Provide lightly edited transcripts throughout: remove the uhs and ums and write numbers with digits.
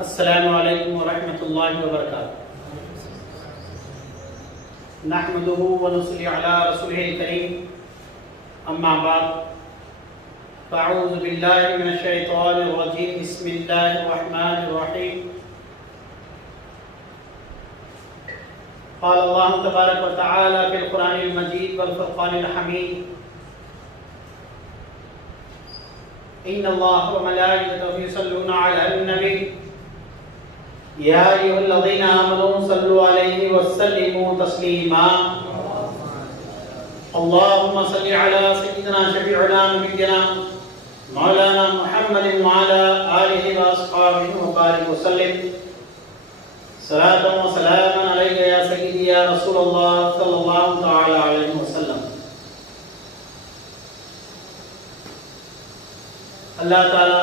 अस्सलामु अलैकुम व रहमतुल्लाहि व बरकातुहू। नहमदुहु व नुसल्ली अला रसूलिहिल करीम, अम्मा बाद, फ़अऊज़ु बिल्लाहि मिनश शैतानिर रजीम, बिस्मिल्लाहिर रहमानिर रहीम। क़ाल अल्लाहु तबारक व तआला फ़िल क़ुरानिल मजीद वल फ़ुरक़ानिल हमीद, इन्नल्लाह व मलाइकतहु युसल्लूना अलन नबी या अय्युहल्लज़ीना आमनू सल्लु अलैहि वसल्लिमू तस्लीमा। अल्लाहुम्मा सल्लि अला सय्यिदिना शफीउना नबिय्यिना मौलाना मुहम्मदिन व अला आलिहि व अस्हाबिहि व बारिक वसल्लिम। सलातन व सलामन अलैका या सय्यिदी या रसूलल्लाह सल्लल्लाहु तआला अलैहि वसल्लम। अल्लाह ताला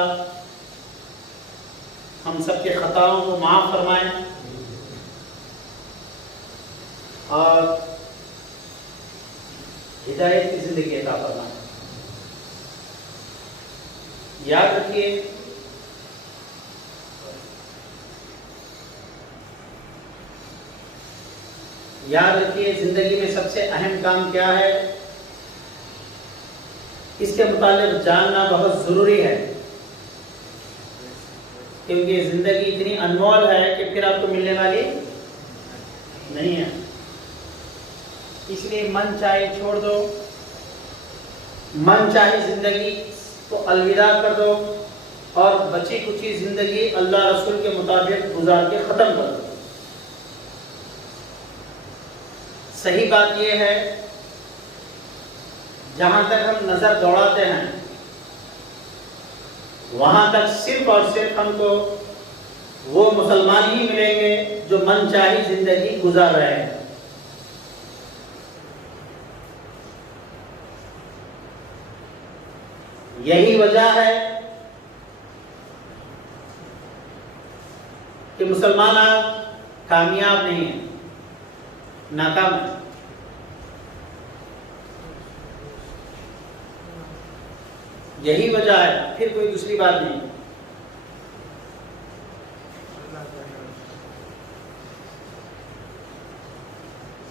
हम सबके खताओं को माफ़ फरमाए और हिदायत की ज़िंदगी अता फरमाए। याद रखिए, ज़िंदगी में सबसे अहम काम क्या है, इसके मुतालिक जानना बहुत ज़रूरी है, क्योंकि ज़िंदगी इतनी अनमोल है कि फिर आपको मिलने वाली नहीं है। इसलिए मन चाहे छोड़ दो, मन चाहे ज़िंदगी को अलविदा कर दो और बची कुची ज़िंदगी अल्लाह रसूल के मुताबिक गुजार के ख़त्म कर दो। सही बात यह है, जहाँ तक हम नज़र दौड़ाते हैं वहाँ तक सिर्फ और सिर्फ हमको वो मुसलमान ही मिलेंगे जो मनचाही जिंदगी गुजार रहे हैं। यही वजह है कि मुसलमान कामयाब नहीं है, नाकाम है। यही वजह है, फिर कोई दूसरी बात नहीं।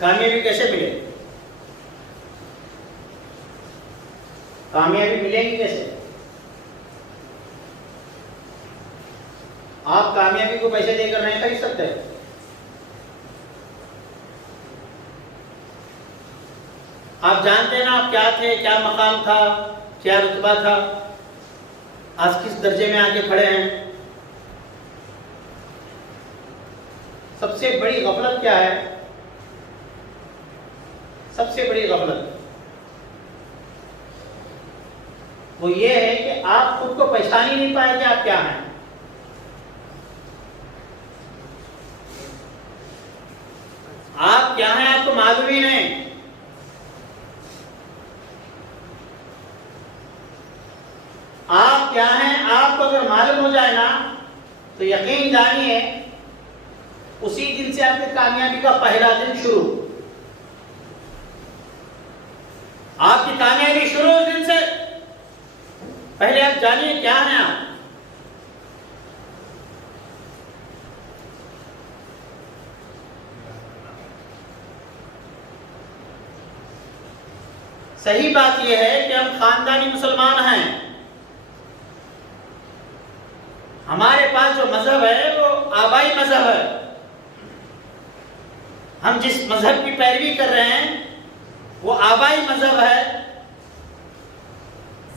कामयाबी कैसे मिले, कामयाबी मिलेगी कैसे? आप कामयाबी को पैसे देकर नहीं खरीद सकते। आप जानते हैं ना आप क्या थे, क्या मकाम था, क्या रुतबा था, आज किस दर्जे में आके खड़े हैं। सबसे बड़ी गफलत क्या है? सबसे बड़ी गफलत वो ये है कि आप खुद को पहचान ही नहीं पाए कि आप क्या हैं। आप क्या हैं आपको मालूम ही नहीं। आप क्या हैं आपको अगर मालूम हो जाए ना, तो यकीन जानिए उसी दिन से आपकी कामयाबी का पहला दिन शुरू। आपकी कामयाबी शुरू उस दिन से। पहले आप जानिए क्या हैं आप। सही बात यह है कि हम खानदानी मुसलमान हैं। हमारे पास जो मजहब है वो आबाई मजहब है। हम जिस मजहब की पैरवी कर रहे हैं वो आबाई मजहब है।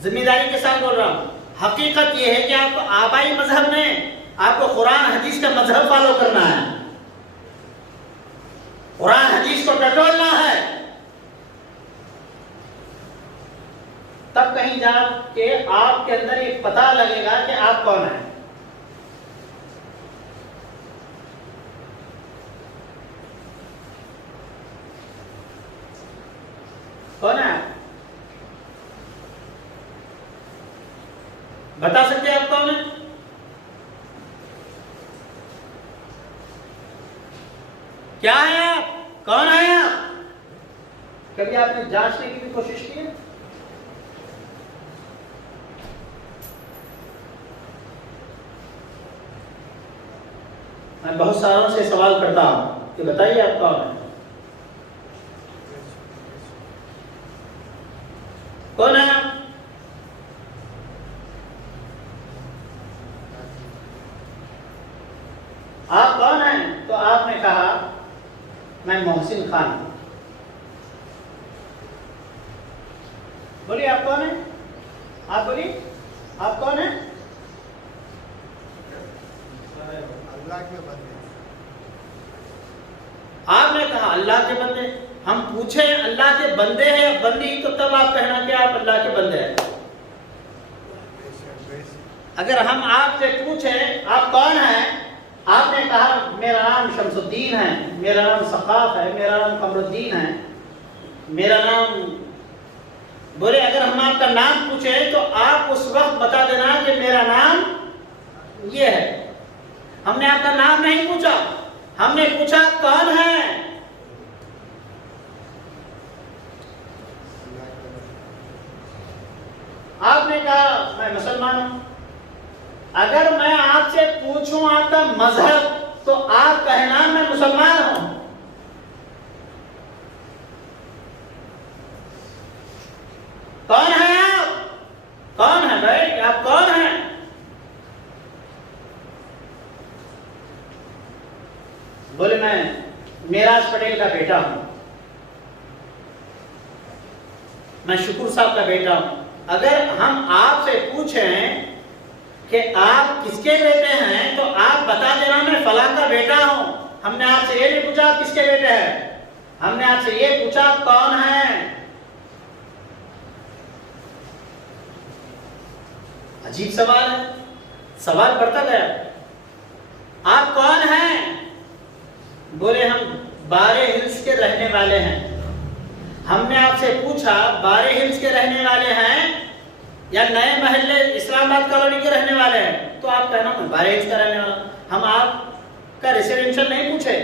जिम्मेदारी के साथ बोल रहा हूं। हकीकत यह है कि आपको आबाई मजहब में आपको कुरान हदीस का मजहब फॉलो करना है। कुरान हदीस को टटोलना है, तब कहीं जाके आपके अंदर ये पता लगेगा कि आप कौन हैं। कौन है? बता सकते हैं आप कौन है? क्या है आप? कौन है आप? कभी आपने जांचने की भी कोशिश की है? मैं बहुत सारों से सवाल करता हूँ कि बताइए आप कौन है? कौन है आप? आप कौन हैं? तो आपने कहा मैं मोहसिन खान हूं। बोलिए आप कौन हैं? आप बोलिए आप कौन हैं? अल्लाह के बंदे। आपने कहा अल्लाह के बंदे। हम पूछे अल्लाह के बंदे हैं या बंदी, तो तब आप कहना कि आप अल्लाह के बंदे हैं। अगर हम आपसे पूछे आप कौन हैं, आपने कहा मेरा नाम शमसुद्दीन है, मेरा नाम सकाफ है, मेरा नाम कमरुद्दीन है, मेरा नाम, बोले अगर हम आपका नाम पूछे तो आप उस वक्त बता देना कि मेरा नाम ये है। हमने आपका नाम नहीं पूछा, हमने पूछा कौन है। आपने कहा मैं मुसलमान हूं। अगर मैं आपसे पूछूं आपका मजहब, तो आप कहना मैं मुसलमान हूं। कौन है आप? कौन है भाई? आप कौन हैं? बोले मैं मेराज पटेल का बेटा हूं, मैं शुक्र साहब का बेटा हूं। अगर हम आपसे पूछें कि आप किसके बेटे हैं, तो आप बता देना मैं फलां का बेटा हूं। हमने आपसे ये नहीं पूछा आप किसके बेटे हैं, हमने आपसे ये पूछा आप कौन हैं। अजीब सवाल है। सवाल बढ़ता गया, आप कौन हैं? बोले हम बारे हिल्स के रहने वाले हैं। हमने आपसे पूछा बारे हिल्स के रहने वाले हैं या नए महल्ले इस्लामाबाद कॉलोनी के रहने वाले हैं, तो आप कहना मैं बारे हिल्स का रहने वाला। हम आपका रेसिडेंशियल नहीं पूछे,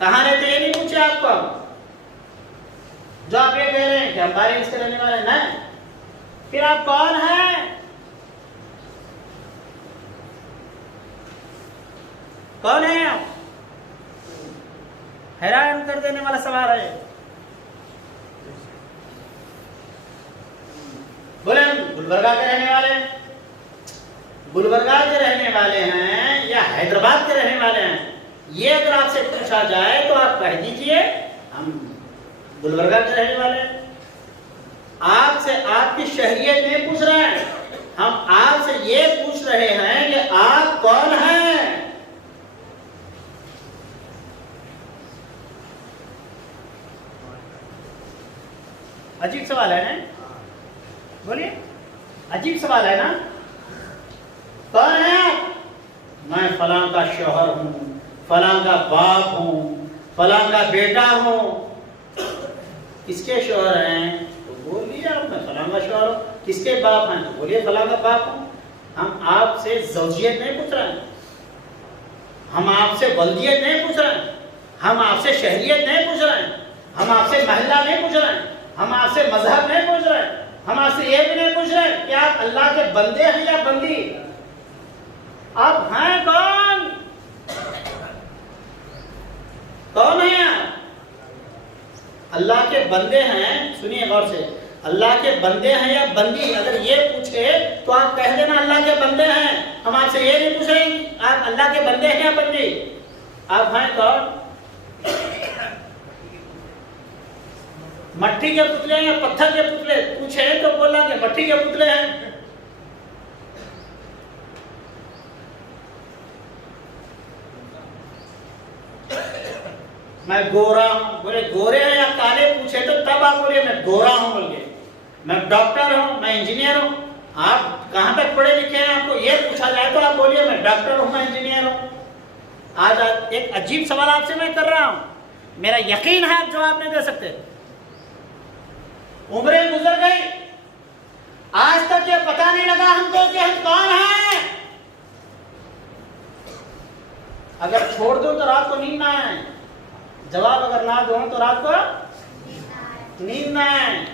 कहाँ रहते ये नहीं पूछे आपको, जो आप ये कह रहे हैं कि हम बारे हिल्स के रहने वाले हैं। नहीं, फिर आप कौन हैं? कौन है आप? हैरान कर देने वाला सवाल है। बोले हम गुलबर्गा के रहने वाले हैं। गुलबर्गा के रहने वाले हैं या हैदराबाद के रहने वाले हैं, ये अगर आपसे पूछा जाए तो आप कह दीजिए हम गुलबर्गा के रहने वाले हैं। आपसे आपकी शहरियत नहीं पूछ रहे हैं, हम आपसे ये पूछ रहे हैं कि आप कौन हैं। अजीब सवाल है ना? बोलिए, अजीब सवाल है ना? कौन है आप? मैं फलां का शौहर हूं, फलां का बाप हूं, फलां का बेटा हूं। किसके शौहर हैं? तो बोलिए आप मैं फलां का शौहर हूं। किसके बाप हैं? तो बोलिए फलां का बाप हूं। हम आपसे ज़ौजियत नहीं पूछ रहे हैं, हम आपसे वल्दियत नहीं पूछ रहे हैं, हम आपसे शहरियत नहीं पूछ रहे हैं, हम आपसे महल्ला नहीं पूछ रहे हैं, हम आपसे मजहब नहीं पूछ रहे, हम आपसे ये भी नहीं पूछ रहे कि आप अल्लाह के बंदे हैं या बंदी। आप हैं कौन? कौन है आप? अल्लाह के बंदे हैं। सुनिए गौर से, अल्लाह के बंदे हैं या बंदी, अगर ये पूछे तो आप कह देना अल्लाह के बंदे हैं। हम आपसे ये नहीं पूछ रहे आप अल्लाह के बंदे हैं या बंदी। आप हैं कौन? मट्टी के पुतले या पत्थर के पुतले पूछे तो बोला कि मट्टी के पुतले हैं। मैं गोरा हूं, बोले गोरे हैं या काले पूछे तो तब आप बोलिए मैं गोरा हूं बोल के। मैं डॉक्टर हूं, मैं इंजीनियर हूं। आप कहां तक पढ़े लिखे हैं, आपको ये पूछा जाए तो आप बोलिए मैं डॉक्टर हूं, मैं इंजीनियर हूं। आज एक अजीब सवाल आपसे मैं कर रहा हूं, मेरा यकीन है आप जवाब नहीं दे सकते। उम्रें गुजर गई, आज तक ये पता नहीं लगा हमको कि हम कौन हैं। अगर छोड़ दो तो रात को नींद ना आए, जवाब अगर ना दो तो रात को नींद ना आए।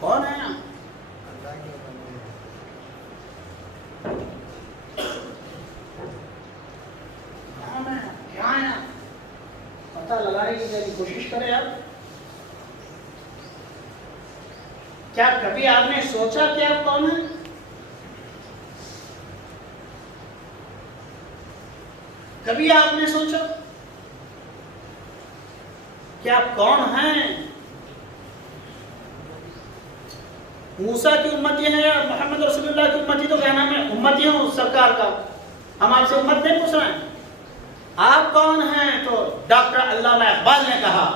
कौन है? बनाने की कोशिश करें आप। क्या कभी आपने सोचा कि आप कौन हैं? कभी आपने सोचा कि आप कौन हैं? मूसा की उम्मती है या मोहम्मद रसूलुल्लाह की उम्मती? तो कहना मैं उम्मती हूं सरकार का। हम आपसे उम्मत नहीं पूछ रहे हैं, आप कौन हैं? तो डॉक्टर अल्लामा इकबाल ने कहा,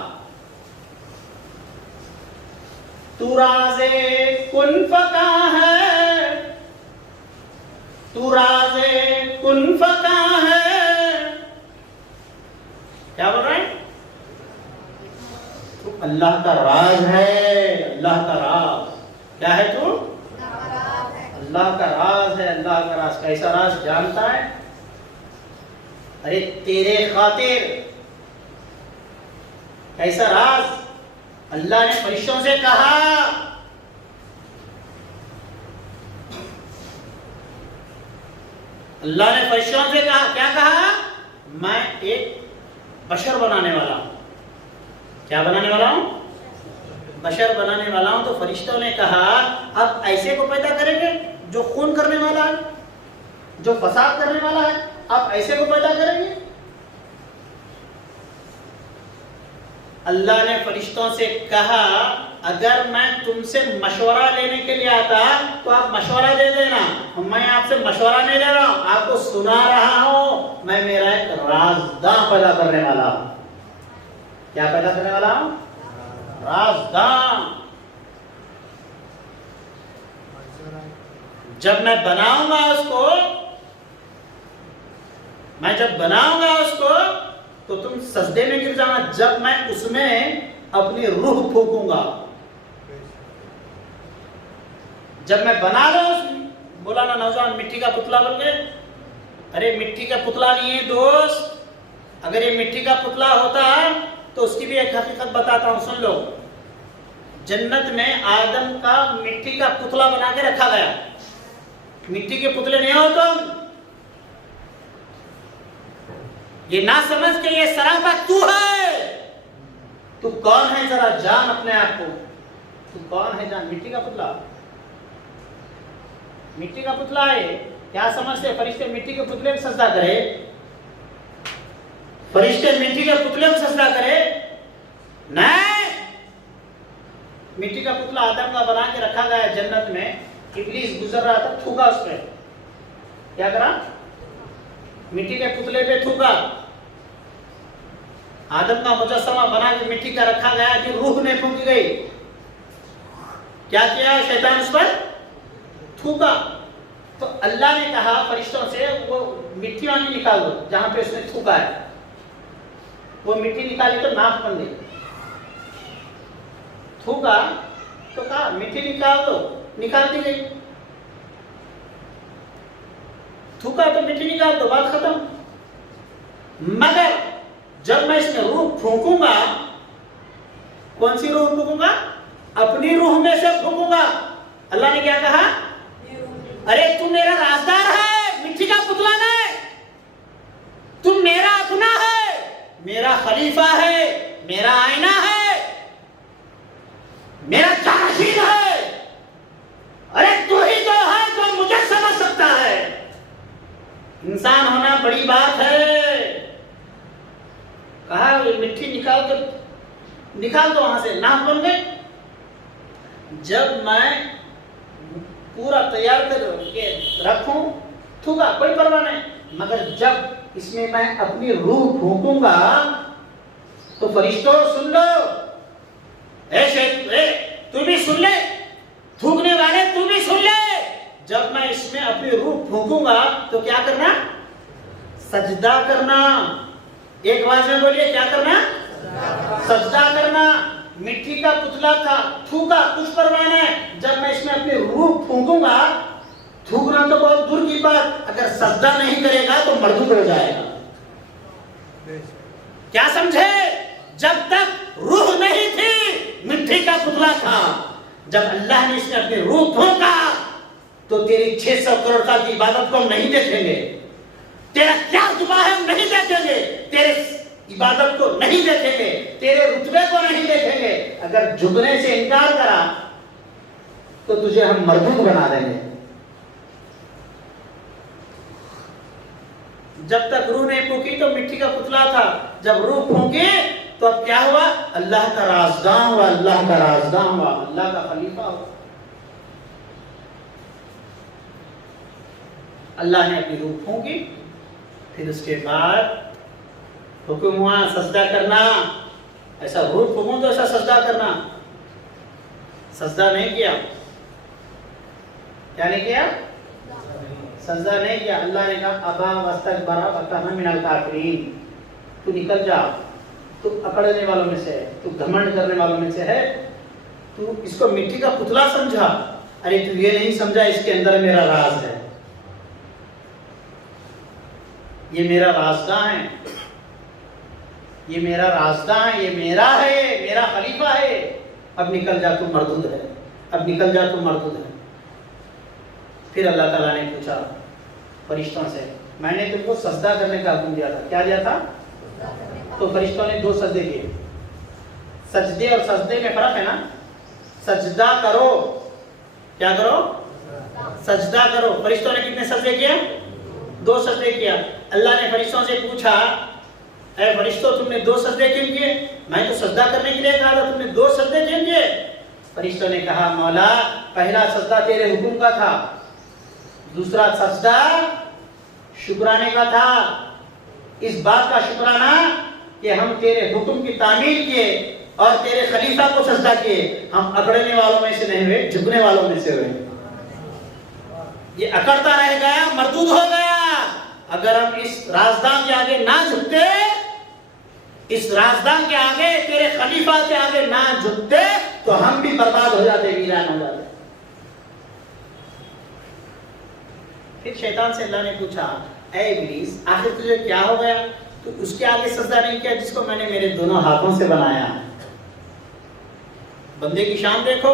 तू राज़े कुन फका है, तू राज़े कुन फका है। क्या बोल रहे हैं? तू अल्लाह का राज है, अल्लाह का राज। क्या है तू? अल्लाह का राज है, अल्लाह का राज। कैसा राज जानता है? अरे तेरे खातिर कैसा राज? अल्लाह ने फरिश्तों से कहा, अल्लाह ने फरिश्तों से कहा, क्या कहा? मैं एक बशर बनाने वाला हूं। क्या बनाने वाला हूं? बशर बनाने वाला हूं। तो फरिश्तों ने कहा, अब ऐसे को पैदा करेंगे जो खून करने वाला है, जो फसाद करने वाला है, आप ऐसे को पैदा करेंगे? अल्लाह ने फरिश्तों से कहा, अगर मैं तुमसे मशवरा लेने के लिए आता तो आप मशवरा दे देना, मैं आपसे मशवरा नहीं ले रहा हूं, आपको सुना रहा हूं। मैं मेरा एक राज़दां पैदा करने वाला हूं। क्या पैदा करने वाला हूं? राज़दां। जब मैं बनाऊंगा उसको, मैं जब बनाऊंगा उसको तो तुम सजदे में गिर जाना, जब मैं उसमें अपनी रूह फूंकूंगा। जब मैं बना रहा हूं, बोला ना नौजवान मिट्टी का पुतला बन गए। अरे मिट्टी का पुतला नहीं है दोस्त, अगर ये मिट्टी का पुतला होता तो उसकी भी एक हकीकत बताता हूं, सुन लो। जन्नत में आदम का मिट्टी का पुतला बना के रखा गया। मिट्टी के पुतले नहीं हो तुम, ये ना समझ के ये सरापा तू है। तू कौन है जरा जान अपने आप को, तू कौन है जान। मिट्टी का पुतला, मिट्टी का पुतला है। क्या समझते फरिश्ते मिट्टी के पुतले को सजदा करे? फरिश्ते मिट्टी के पुतले को सजदा करे? नहीं। मिट्टी का पुतला आदम का बना के रखा गया जन्नत में। इब्लीस गुजर रहा था, थूका उस पे। क्या करा? मिट्टी के पुतले पे थूका। आदम का मुजस्समा बना के मिट्टी का रखा गया कि रूह ने फूंकी गई। क्या किया शैतान? उस पर थूका। तो अल्लाह ने कहा फरिश्तों से, वो मिट्टी वाली निकाल दो जहां पे उसने थूका है। वो मिट्टी निकाली तो नाक बन गई। थूका तो कहा मिट्टी निकाल दो, निकाल दी गई। थूका तो मिट्टी निकाल दो, बात खत्म। मगर जब मैं इसमें रूह फूंकूंगा, कौन सी रूह फूंकूंगा? अपनी रूह में से फूंकूंगा। अल्लाह ने क्या कहा? अरे तू मेरा राजदार है, मिट्टी का पुतला नहीं। तू मेरा अपना है, मेरा खलीफा है, मेरा आईना है, मेरा जानशीन है। अरे तू ही तो है जो मुझे समझ सकता है। इंसान होना बड़ी बात है। कहा मिट्टी निकाल दो वहां से, नाक बन गए। जब मैं पूरा तैयार कर के रखूं, थूका कोई परवाह नहीं, मगर जब इसमें मैं अपनी रूह फूंकूंगा तो फरिश्तों सुन लो, तू भी सुन ले, थूकने वाले तू भी सुन ले। जब मैं इसमें अपनी रूह फूंकूंगा तो क्या करना? सजदा करना। एक आवाज में बोलिए, क्या करना? सजदा करना। मिट्टी का पुतला था, थूका, कुछ परवाह नहीं। जब मैं इसमें अपनी रूह फूंकूंगा, थूकना तो बहुत दूर की बात, अगर सजदा नहीं करेगा तो मरदूद हो जाएगा। क्या समझे? जब तक रूह नहीं थी, मिट्टी का पुतला था। जब अल्लाह ने इसमें अपनी रूह फूंका तो तेरी 600 करोड़ साल की इबादत को हम नहीं देखेंगे, तेरा क्या दुआ है हम नहीं देखेंगे, तेरे इबादत को नहीं देखेंगे, तेरे रुतबे को नहीं देखेंगे, अगर झुकने से इनकार करा तो तुझे हम मरदूद बना देंगे। जब तक रूह नहीं फूकी तो मिट्टी का पुतला था, जब रूह फूकी तो अब क्या हुआ? अल्लाह का राज़दां हुआ, अल्लाह का राज़दां हुआ, अल्लाह का खलीफा हुआ। अल्लाह ने अपनी रूह फूकी, फिर उसके बाद हुक्म हुआ सजदा करना। ऐसा रूह फूकूं तो ऐसा सजदा करना। सजदा नहीं किया, क्या नहीं किया? सजदा नहीं किया। अल्लाह ने कहा अबा वस्तकबरा व काना मिनल काफिरीन, तू निकल जा, तू अकड़ने वालों में से है, तू घमंड करने वालों में से है, तू इसको मिट्टी का पुतला समझा। अरे तू ये नहीं समझा इसके अंदर मेरा राज है, ये मेरा राज़दां है, ये मेरा राज़दां है, ये मेरा है, ये मेरा खलीफा है। अब निकल जा, तू मरदूद है, अब निकल जा, तू मरदूद है। फिर अल्लाह ताला ने पूछा फरिश्तों से, मैंने तुमको सजदा करने का हुक्म दिया था, क्या दिया था? तो फरिश्तों ने 2 सजदे किए। सजदे और सजदे में फर्क है ना। सजदा करो, क्या करो? सजदा करो। फरिश्तों ने कितने सजदे किए? 2 सजदे किया। अल्लाह ने फरिश्तों से पूछा, ऐ फरिश्तों तुमने 2 सजदे क्यों किए? मैं तो सजदा करने के लिए कहा था, तुमने 2 सजदे क्यों किए? फरिश्तों ने कहा मौला, पहला सजदा तेरे हुक्म का था, दूसरा सजदा शुक्राने का था। इस बात का शुक्राना कि हम तेरे हुक्म की तामील किए और तेरे खलीफा को सजदा किए। हम अकड़ने वालों में से नहीं हुए, झुकने वालों में से हुए। ये अकड़ता रह गया, मरदूद हो गया। अगर हम इस राज़दां के आगे ना झुकते, इस राज़दां के आगे, तेरे खलीफा के आगे ना झुकते, तो हम भी बर्बाद हो जाते, वीरान हो जाते। फिर शैतान से अल्लाह ने पूछा, ऐ इब्लीस, आखिर तुझे क्या हो गया? तो उसके आगे सजदा नहीं किया जिसको मैंने मेरे दोनों हाथों से बनाया। बंदे की शान देखो,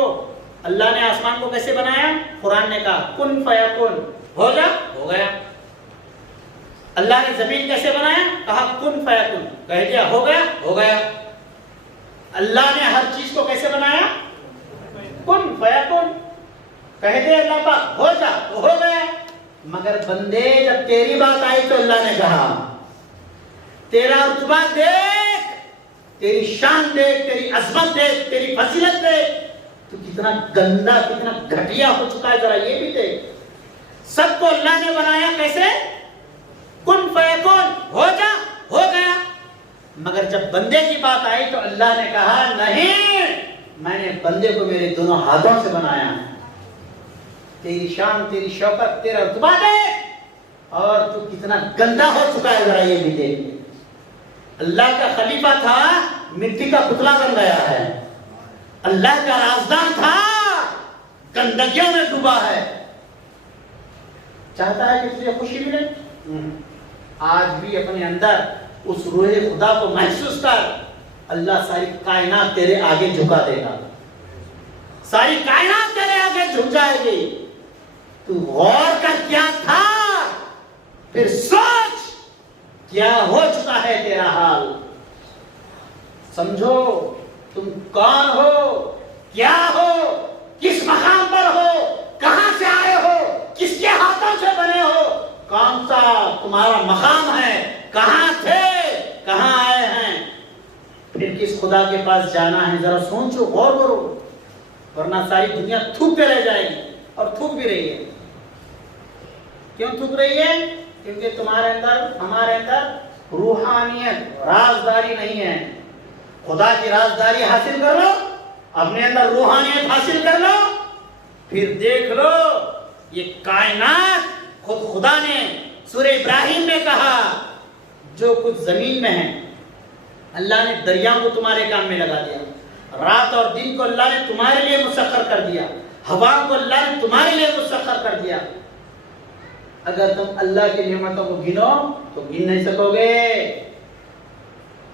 अल्लाह ने आसमान को कैसे बनाया? कुरान ने कहा कुन फयकुन, हो जा, हो गया। अल्लाह ने जमीन कैसे बनाया? कहा कुन फयकुन, कह दिया हो गया, हो गया। अल्लाह ने हर चीज को कैसे बनाया? कुन फयकुन, कह दे अल्लाह पाक हो जा, तो हो गया। मगर बंदे जब तेरी बात आई तो अल्लाह ने कहा तेरा रुतबा देख, तेरी शान देख, तेरी अजमत देख, तेरी फजीलत देख, तू कितना गंदा, कितना घटिया हो चुका है, जरा ये भी देख। सबको अल्लाह ने बनाया कैसे? कुन फयकुन, हो जा, हो गया। मगर जब बंदे की बात आई तो अल्लाह ने कहा नहीं, मैंने बंदे को मेरे दोनों हाथों से बनाया। तेरी शान, तेरी शौकत, तेरा रुतबा देख, और तू कितना गंदा हो चुका है, जरा ये भी देख। अल्लाह का खलीफा था, मिट्टी का पुतला बन गया है। अल्लाह का राज़दां था, गंदगियों में डूबा है। चाहता है कि तुझे खुशी मिले? आज भी अपने अंदर उस रूह खुदा को महसूस कर। अल्लाह सारी कायनात तेरे आगे झुका देगा, सारी कायनात तेरे आगे झुक जाएगी। तू गौर कर क्या था, फिर सोच क्या हो चुका है तेरा हाल। समझो तुम कौन हो, क्या हो, किस मकाम पर हो, कहां से आए हो, किसके हाथों से बने हो, कौन सा तुम्हारा मकाम है, कहां थे, कहां आए हैं, फिर किस खुदा के पास जाना है। जरा सोचो, गौर करो, वरना सारी दुनिया थूकते रह जाएगी, और थूक भी रही है। क्यों थूक रही है? क्योंकि तुम्हारे अंदर, हमारे अंदर रूहानियत, राजदारी नहीं है। खुदा की राजदारी हासिल कर लो, अपने अंदर रूहानियत हासिल कर लो, फिर देख लो ये कायनात खुद खुदा ने सूरह इब्राहिम में कहा, जो कुछ जमीन में है अल्लाह ने दरियाओं को तुम्हारे काम में लगा दिया, रात और दिन को अल्लाह ने तुम्हारे लिए मुसख्खर कर दिया, हवा को अल्लाह ने तुम्हारे लिए मुसख्खर कर दिया। अगर तुम अल्लाह की नेमतों को गिनो तो गिन नहीं सकोगे,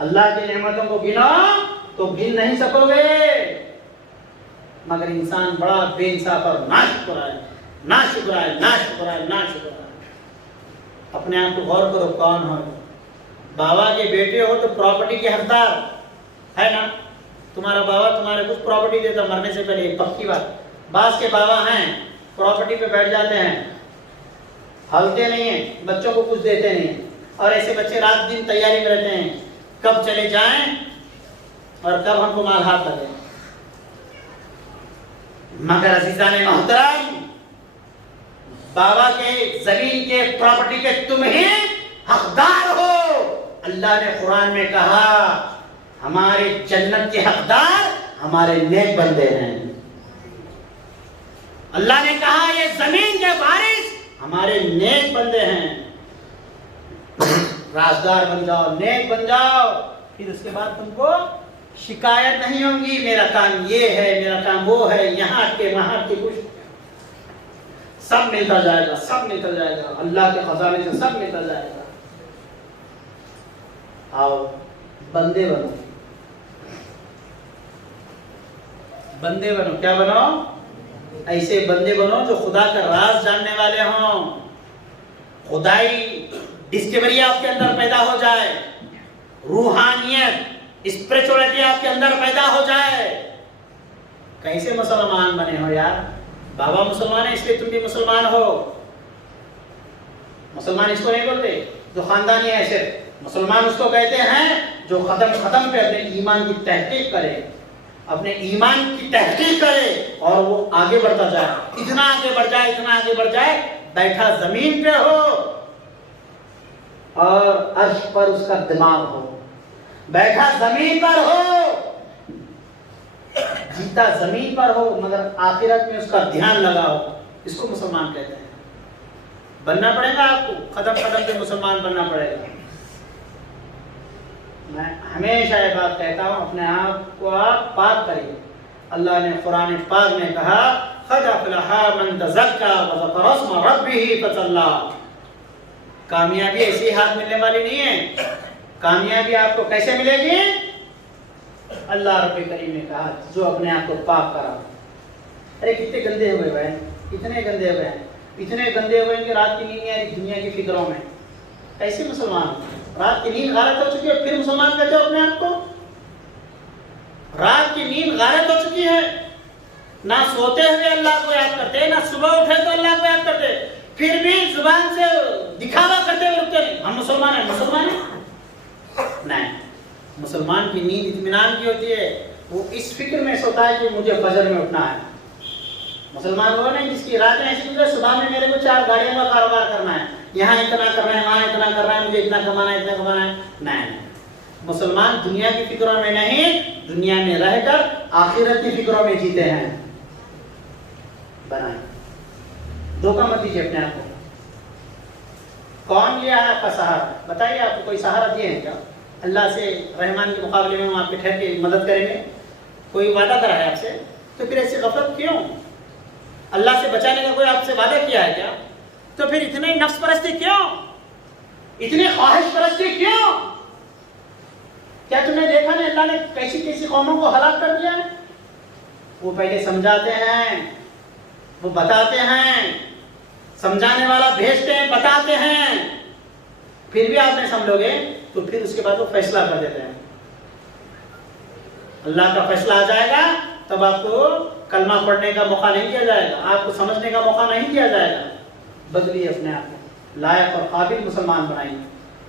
अल्लाह की नेमतों को गिनो तो गिन नहीं सकोगे। मगर इंसान बड़ा बेइंसाफ और नाशुक्र है, नाशुक्र है, नाशुक्र है, नाशुक्र है। अपने आप को गौर करो, कौन हो, बाबा के बेटे हो तो प्रॉपर्टी के हकदार है ना। तुम्हारा बाबा तुम्हारे कुछ प्रॉपर्टी देता मरने से पहले, पक्की बात। बास के बाबा हैं प्रॉपर्टी पे बैठ जाते हैं, हलते नहीं है, बच्चों को कुछ देते नहीं है, और ऐसे बच्चे रात दिन तैयारी में रहते हैं कब चले जाएं और कब हमको माल हाथ लगे। मगर अजीजाने मोहतरम, बाबा के जमीन के प्रॉपर्टी के तुम ही हकदार हो। अल्लाह ने कुरान में कहा हमारे जन्नत के हकदार हमारे नेक बंदे हैं। अल्लाह ने कहा ये जमीन के वारिस हमारे नेक बंदे हैं। राजदार बन जाओ, नेक बन जाओ, फिर उसके बाद तुमको शिकायत नहीं होगी मेरा काम ये है, मेरा काम वो है, यहाँ के वहां के कुछ सब मिलता जाएगा, सब मिलता जाएगा, अल्लाह के खजाने से सब मिलता जाएगा। आओ बंदे बनो, बंदे बनो। क्या बनो? ऐसे बंदे बनो जो खुदा का राज जानने वाले हों, खुदाई डिस्कवरी आपके अंदर पैदा हो जाए, रूहानियत स्पिरिचुअलिटी आपके अंदर पैदा हो जाए। कैसे मुसलमान बने हो यार? बाबा मुसलमान है इसलिए तुम भी मुसलमान हो। मुसलमान इसको नहीं बोलते जो खानदानी है, सिर्फ मुसलमान उसको कहते हैं जो कदम कदम पे अपने ईमान की तहकीक करे, अपने ईमान की तहकीक करे और वो आगे बढ़ता जाए, इतना आगे बढ़ जाए, इतना आगे बढ़ जाए, बैठा जमीन पे हो और अर्श पर उसका दिमाग हो, बैठा जमीन पर हो, जीता जमीन पर हो, मगर आखिरत में उसका ध्यान लगा हो। इसको मुसलमान कहते हैं। बनना पड़ेगा आपको, कदम कदम पे मुसलमान बनना पड़ेगा। मैं हमेशा ये बात कहता हूँ, अपने आप को आप पाक करिए। अल्लाह ने कुरान पाक में कहा क़द अफ़लहा मन तज़क्का व ज़करा इस्म रब्बिही फ़सल्ला। कामयाबी ऐसी हाथ मिलने वाली नहीं है। कामयाबी आपको कैसे मिलेगी? अल्लाह रब्बे करीम ने कहा जो अपने आप को पाक करा। अरे कितने गंदे हुए भाई, कितने गंदे हुए हैं, इतने गंदे हुए कि रात की नींद नहीं आ रही दुनिया की फिक्रों में। कैसे मुसलमान? रात की नींद गारत हो चुकी है फिर मुसलमान कहते हो अपने आप को? रात की नींद गारत हो चुकी है, ना सोते हुए अल्लाह को याद करते, ना सुबह उठे तो अल्लाह को याद करते, फिर भी जुबान से दिखावा करते हुए उठते नहीं हम मुसलमान हैं। मुसलमान है नहीं, मुसलमान की नींद इत्मीनान की होती है। वो इस फिक्र में सोता है कि मुझे फजर में उठना है। मुसलमान वो नहीं जिसकी रातें ऐसी गुजरे सुबह में मेरे को 4 गाड़ियों का कारोबार करना है, यहाँ इतना करना है, वहाँ इतना करना है, मुझे इतना कमाना है, इतना कमाना है। नहीं, मुसलमान दुनिया की फिक्रों में नहीं, दुनिया में रहकर आखिरत की फिक्रों में जीते हैं। बनाए, धोखा मत दीजिए अपने आप को। कौन लिया है आपका सहारा? बताइए, आपको कोई सहारा दिए हैं क्या? अल्लाह से रहमान के मुकाबले में हम आपके ठहर के मदद करेंगे, कोई वादा करा है आपसे? तो फिर ऐसी गफलत क्यों? अल्लाह से बचाने का कोई आपसे वादा किया है क्या? तो फिर इतने नफ्स परस्ती क्यों, इतनी ख्वाहिश परस्ती क्यों? क्या तुमने देखा नहीं अल्लाह ने कैसी कैसी कौमों को हलाक कर दिया है? वो पहले समझाते हैं, वो बताते हैं, समझाने वाला भेजते हैं, बताते हैं, फिर भी आप नहीं समझोगे तो फिर उसके बाद वो फैसला कर देते हैं। अल्लाह का फैसला आ जाएगा तब आपको कलमा पढ़ने का मौका नहीं दिया जाएगा, आपको समझने का मौका नहीं दिया जाएगा। बदलिए अपने आप को, लायक और काबिल मुसलमान बनाएंगे,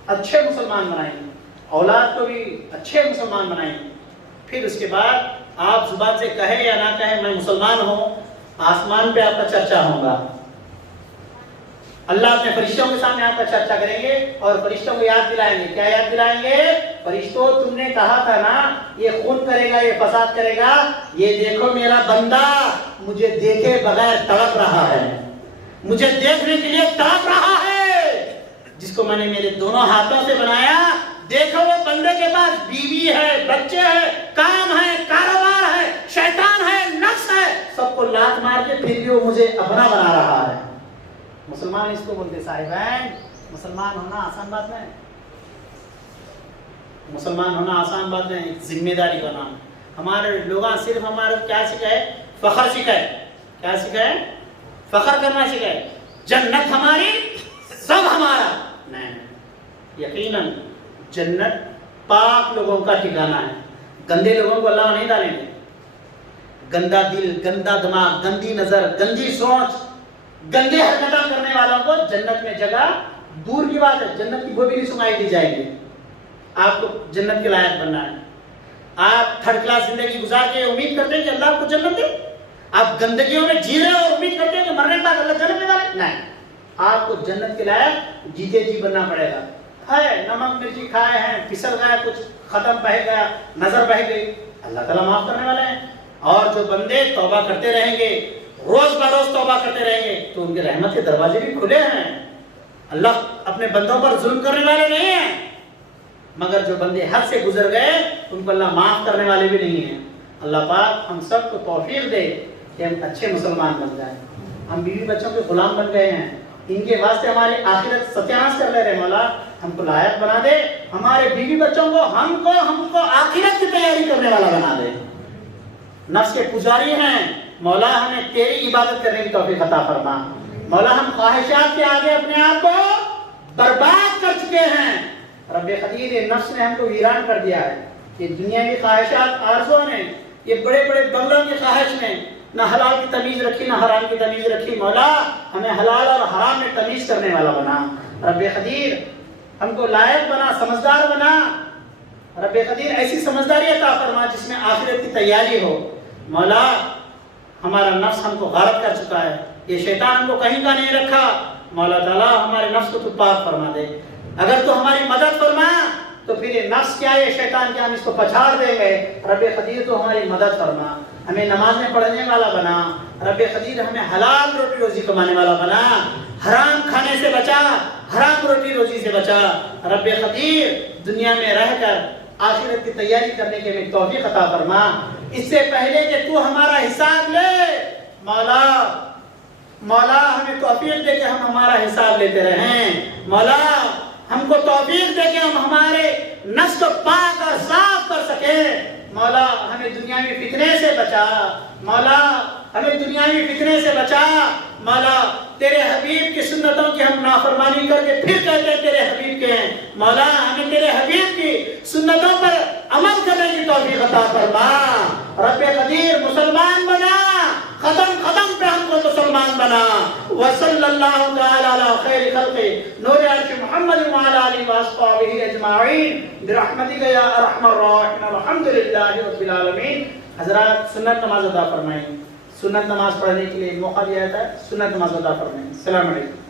अच्छे मुसलमान बनाएंगे, औलाद को भी अच्छे मुसलमान बनाएंगे। फिर उसके बाद आप जुबान से कहे या ना कहे मैं मुसलमान हूँ, आसमान पे आपका चर्चा होगा। अल्लाह अपने फरिश्तों के सामने आपका चर्चा करेंगे और फरिश्तों को याद दिलाएंगे। क्या याद दिलाएंगे? फरिश्तों, तुमने कहा था ना ये खून करेगा, ये फसाद करेगा, ये देखो मेरा बंदा मुझे देखे बगैर तड़प रहा है, मुझे देखने के लिए तड़प रहा है, जिसको मैंने मेरे दोनों हाथों से बनाया। देखो वो बंदे के पास बीवी है, बच्चे हैं, काम है, कारोबार है, शैतान है, नफ्स है, सबको लात मार के फिर भी वो मुझे अपना बना रहा है। मुसलमान इसको बोलते साहिबान। मुसलमान होना आसान बात नहीं, मुसलमान होना आसान बात नहीं, जिम्मेदारी का नाम। हमारे लोग सिर्फ हमारे क्या सिखाए? फखर सिखाए। क्या सिखाए? फखर करना सिखाए, जन्नत हमारी सब हमारा। नहीं, यकीनन जन्नत पाक लोगों का ठिकाना है। गंदे लोगों को अल्लाह नहीं डालेंगे। गंदा दिल, गंदा दिमाग, गंदी नजर, गंदी सोच, गंदे हरकतें करने वालों को जन्नत में जगह दूर की बात है, जन्नत की वो भी नहीं सुनाई दी जाएगी। आपको जन्नत के लायक बनना है। आप थर्ड क्लास जिंदगी गुजार के उम्मीद करते हैं कि अल्लाह आपको जन्नत दे? आप गंदगियों में जी रहे हो और उम्मीद करते हैं कि मरने के बाद अल्लाह जन्नत में डाले? नहीं, आपको जन्नत के लायक जीते जी बनना पड़ेगा। है नमक मिर्ची खाए हैं, फिसल गया, कुछ खत्म बह गया, नजर बह गई, अल्लाह ताला माफ करने वाले हैं। और जो बंदे तौबा करते रहेंगे, रोज बरोज तौबा करते रहेंगे, तो उनके रहमत के दरवाजे भी खुले हैं। अल्लाह अपने बंदों पर जुल्म करने वाले नहीं है, मगर जो बंदे हद से गुजर गए उनको अल्लाह माफ करने वाले भी नहीं है। अल्लाह पाक हम सबको तौफीक दे कि हम अच्छे मुसलमान बन जाएं। हम बीवी बच्चों के गुलाम बन गए हैं, इनके वास्ते हमारी आखिरत सत्यानाश कर ले रहे। मौला हमको लायक बना दे, हमारे बीवी बच्चों को हमको आखिरत की तैयारी करने वाला बना दे। नफ्स के पुजारी हैं, मौला हमें तेरी इबादत करने की तौफीक अता फरमा। मौला हम ख्वाहिशात के आगे अपने आप को बर्बाद कर चुके हैं। रब्बे क़दीर, ये नफ्स ने हमको वीरान कर दिया है। ये दुनिया की ख्वाहिशात आरज़ुओं ने, ये बड़े बड़े बंगलों की ख्वाहिश ने ना हलाल की तमीज रखी ना हराम की तमीज रखी। मौला हमें हलाल और हराम में तमीज करने वाला बना। रब्बे क़दीर हमको लायक बना, समझदार बना। रब्बे क़दीर ऐसी समझदारी अता फरमा जिसमें आखिरत की तैयारी हो। मौला हमारा नफ्स हमको गारत कर चुका है, ये शैतान हमको कहीं का नहीं रखा। मौला ताला हमारे नफ्स को तू पाक फरमा दे। अगर तू हमारी मदद फरमा तो फिर ये नफ्स क्या, ये शैतान क्या, हम इसको पछाड़ देंगे। रब्बे क़दीर तो हमारी मदद फरमा, हमें नमाज में पढ़ने वाला बना। रब्बे क़दीर हमें हलाल रोटी रोजी कमाने वाला बना, हराम खाने से बचा, हराम रोटी रोजी से बचा। रब्बे क़दीर दुनिया में रहकर आखिरत की तैयारी करने के लिए तौफीक अता फरमा। इससे पहले कि तू हमारा हिसाब ले, मौला हमें तौफीक दे के हम हमारा हिसाब लेते रहें। मौला हमको तौफीक दे के हम हमारे नफ्स को पाक और साफ कर सके। मौला हमें दुनियावी फितने से बचा। मौला हमें दुनियावी फितने से बचा। मौला तेरे हबीब की सुन्नतों की हम नाफरमानी करके फिर कहते हैं तेरे हबीब के हैं। मौला हमें तेरे हबीब की सुन्नतों पर अमल करने की तौफीक अता फरमा। रब्बे क़दीर मुसलमान बना, कदम कदम पे हमको मुसलमान बना। वसल्लल्लाहु तआला अला खैरि खल्क़ि नूर अर्श मुहम्मद व अला आलिहि व अस्हाबिहि अजमाइन बिरहमतिका या अरहमर राहिमीन अल्हम्दुलिल्लाहि रब्बिल आलमीन। हज़रात सुन्नत नमाज अता फरमाएं। सुन्नत नमाज पढ़ने के लिए मौका दिया जाता है, सुन्नत नमाज अता फरमाएं। अस्सलामु अलैकुम।